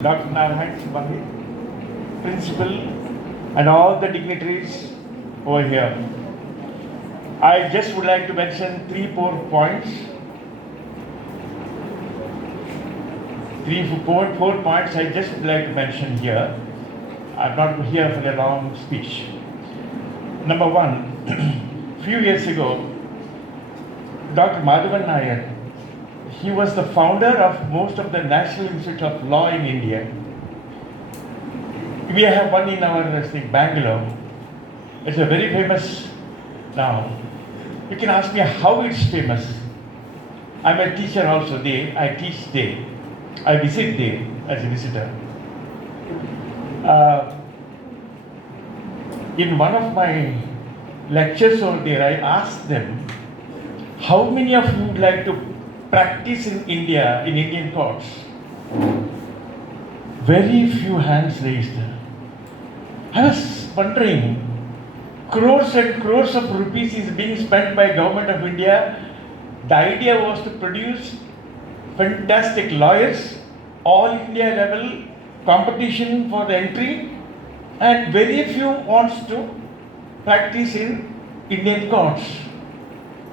Dr. Narayan Subhani, principal, and all the dignitaries over here. I just would like to mention three, four points. Four points I just would like to mention here. I'm not here for a long speech. Number one, few years ago, Dr. Madhavan Nair, he was the founder of most of the National Institute of Law in India. We have one in our Bangalore. It's a very famous now. You can ask me how it's famous. I'm a teacher also there. I teach there. I visit there as a visitor. In one of my lectures over there, I asked them, how many of you would like to practice in India, in Indian courts? Very few hands raised. I was wondering, crores and crores of rupees is being spent by Government of India. The idea was to produce fantastic lawyers, all India level competition for the entry, and very few wants to practice in Indian courts.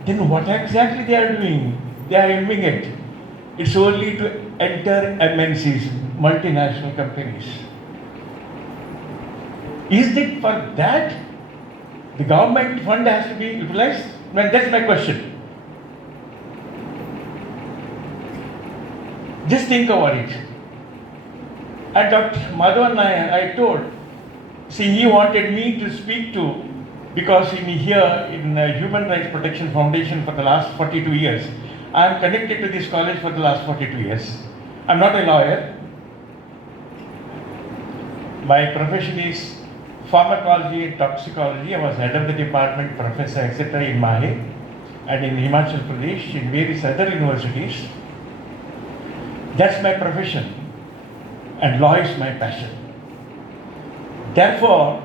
Then what exactly they are doing? They are aiming it. It's only to enter MNCs, multinational companies. Is it for that the government fund has to be utilized? Well, that's my question. Just think about it. And Dr. Madhavan Nair, I told, see, he wanted me to speak to, because here in Human Rights Protection Foundation for the last 42 years, I am connected to this college for the last 42 years. I'm not a lawyer. My profession is pharmacology and toxicology. I was head of the department, professor, etc. in Mahe and in Himachal Pradesh, in various other universities. That's my profession, and law is my passion. Therefore,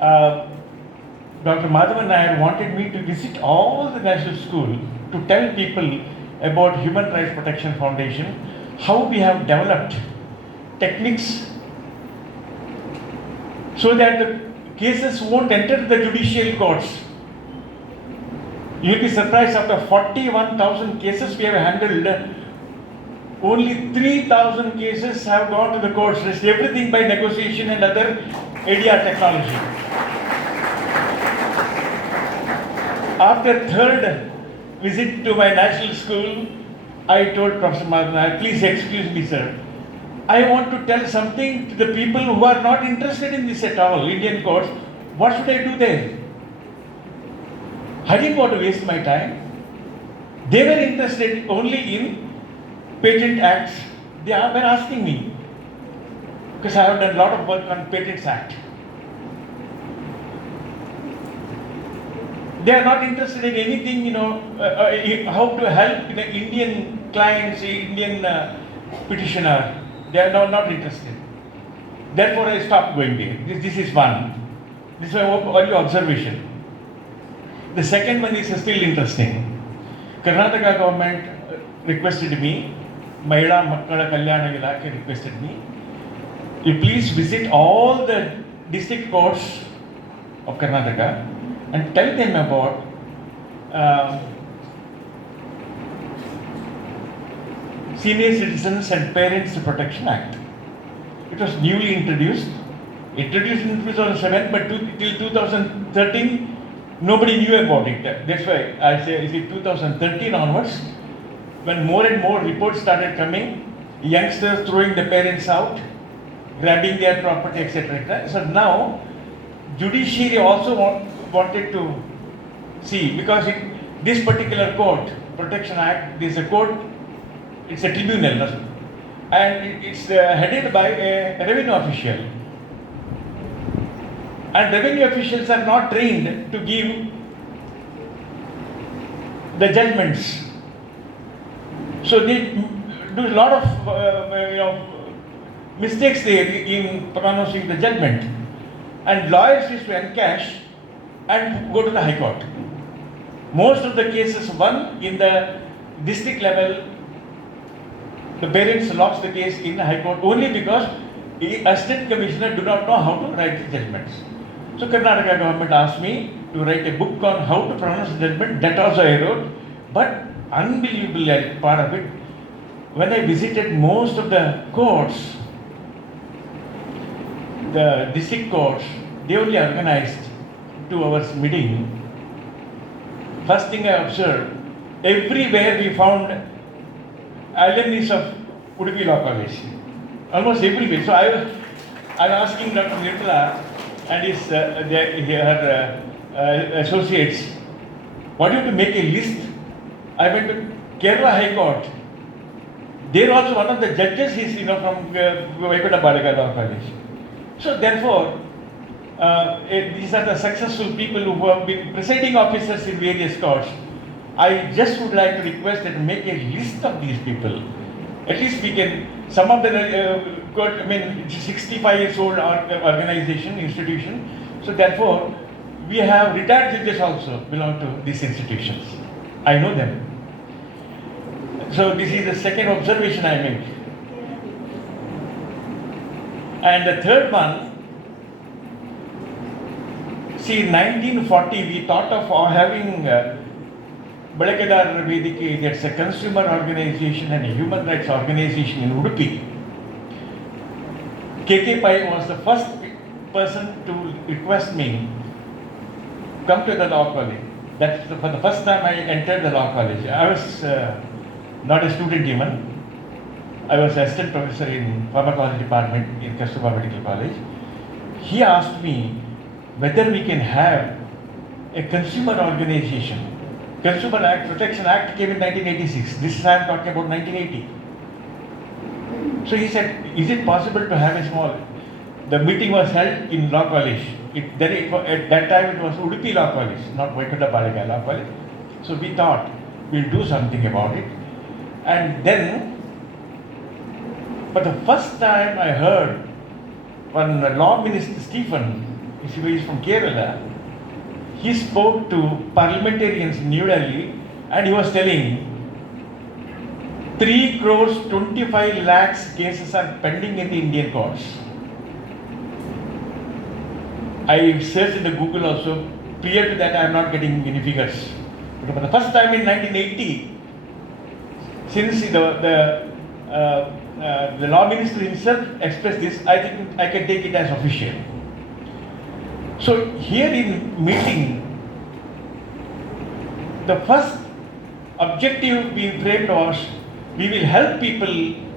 Dr. Madhavan Nair wanted me to visit all the national schools to tell people about Human Rights Protection Foundation, how we have developed techniques so that the cases won't enter the judicial courts. You'll be surprised, after 41,000 cases we have handled, only 3,000 cases have gone to the courts. Rest everything by negotiation and other ADR technology. After third visit to my national school, I told Professor Madhavan, please excuse me, sir. I want to tell something to the people who are not interested in this at all, Indian courts. What should I do there? I didn't want to waste my time. They were interested only in patent acts. They were asking me, because I have done a lot of work on Patents Act. They are not interested in anything, how to help the Indian clients, Indian petitioner. They are not interested. Therefore, I stopped going there. This is one. This is my only observation. The second one is still interesting. Karnataka government requested me, Mahila Makkala Kalyana Ilake requested me, you please visit all the district courts of Karnataka and tell them about Senior Citizens and Parents Protection Act. It was newly introduced in 2007, but till 2013, nobody knew about it. That's why I say, 2013 onwards, when more and more reports started coming, youngsters throwing the parents out, grabbing their property, etc. So now, judiciary also wanted to see, because this particular court, Protection Act, is a court, it's a tribunal, and it's headed by a revenue official. And revenue officials are not trained to give the judgments. So they do a lot of mistakes there in pronouncing the judgment. And lawyers used to encash and go to the High Court. Most of the cases won in the district level the parents lost the case in the High Court only because the Assistant Commissioner do not know how to write the judgments. So Karnataka government asked me to write a book on how to pronounce the judgment. That also I wrote. But unbelievably, part of it, when I visited most of the courts, the district courts, they only organized 2 hours meeting. First thing I observed, everywhere we found alumni of Udupi Law College. Almost everywhere. So I was asking Dr. Nirmala and her associates, what do you have to make a list? I went to Kerala High Court. There also one of the judges is from Vaikunta Balika Law College. So therefore, these are the successful people who have been presiding officers in various courts. I just would like to request that to make a list of these people. At least we can, some of the, 65 years old organization, institution. So therefore, we have retired judges also belong to these institutions. I know them. So this is the second observation I make. And the third one, see, in 1940 we thought of having Balekadar Vedike, that's a consumer organization and a human rights organization in Udupi. KK Pai was the first person to request me come to the law college. That's for the first time I entered the law college. I was not a student even. I was assistant professor in pharmacology department in Kasturba Medical College. He asked me whether we can have a consumer organization. Consumer Protection Act came in 1986. This is I am talking about 1980. So he said, is it possible to have a small? The meeting was held in law college. At that time it was Udupi Law College, not Vaikunta Balika Law College. So we thought we'll do something about it. And then, for the first time I heard one law minister, Stephen, he is from Kerala, he spoke to parliamentarians in New Delhi and he was telling 3 crores 25 lakhs cases are pending in the Indian courts. I searched in the Google also. Prior to that I am not getting any figures. But for the first time in 1980, since the law minister himself expressed this, I think I can take it as official. So here in meeting, the first objective being framed was we will help people